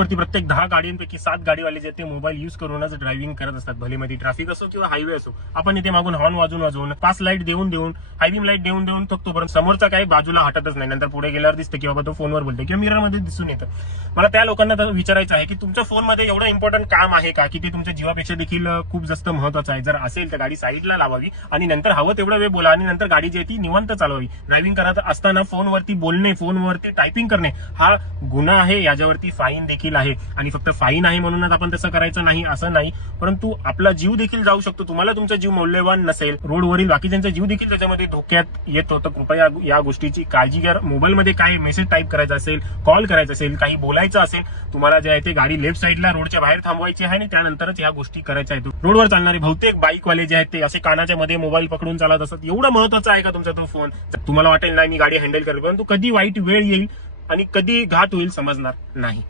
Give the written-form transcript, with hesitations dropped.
रोडवरती प्रत्येक 10 गाड्यांपैकी 7 गाडीवाले जे ते मोबाईल युज करूनच ड्रायव्हिंग करत असतात. भले मध्ये ट्रॅफिक असो किंवा हायवे असो. आपण इथे मागून हॉर्न वाजवून पास लाईट देऊन हायविंग लाईट देऊन थकतो, परंतु समोरचा काही बाजूला हटतच नाही. नंतर पुढे गेल्यावर दिसतं की बाबा तो फोनवर बोलतोय किंवा मिररमध्ये दिसून येतं. मला त्या लोकांना विचारायचं आहे की तुमच्या फोनमध्ये एवढं इम्पॉर्टंट काम आहे का की ते तुमच्या जीवापेक्षा देखील खूप जास्त महत्वाचं आहे. जर असेल तर गाडी साईडला लावावी आणि नंतर हवं तेवढा वेळ बोला आणि नंतर गाडी जी आहे ती निवांत चालवावी. ड्रायव्हिंग करत असताना फोनवरती बोलणे, फोनवरती टायपिंग करणे हा गुन्हा आहे. याच्यावरती फाईन देखील आहे आणि फक्त फाईन आहे म्हणूनच आपण तसं करायचं नाही असं नाही, परंतु आपला जीव देखील जाऊ शकतो. तुम्हाला तुमचा जीव मौल्यवान नसेल, रोडवरील बाकीच्यांचा जीव देखील त्याच्यामध्ये धोक्यात येतो. तर कृपया या गोष्टीची काळजी घ्या. मोबाईलमध्ये काय मेसेज टाईप करायचा असेल, कॉल करायचा असेल, काही बोलायचं असेल, तुम्हाला जे आहे ते गाडी लेफ्ट साईडला रोडच्या बाहेर थांबवायची आहे आणि त्यानंतरच ह्या गोष्टी करायच्या आहेत. रोडवर चालणारे बहुतेक बाईकवाले जे आहेत ते असे कानाच्या मध्ये मोबाईल पकडून चालत असतात. एवढं महत्वाचं आहे का तुमचा तो फोन? तुम्हाला वाटेल नाही मी गाडी हँडल करेल, परंतु कधी वाईट वेळ येईल आणि कधी घात होईल समजणार नाही.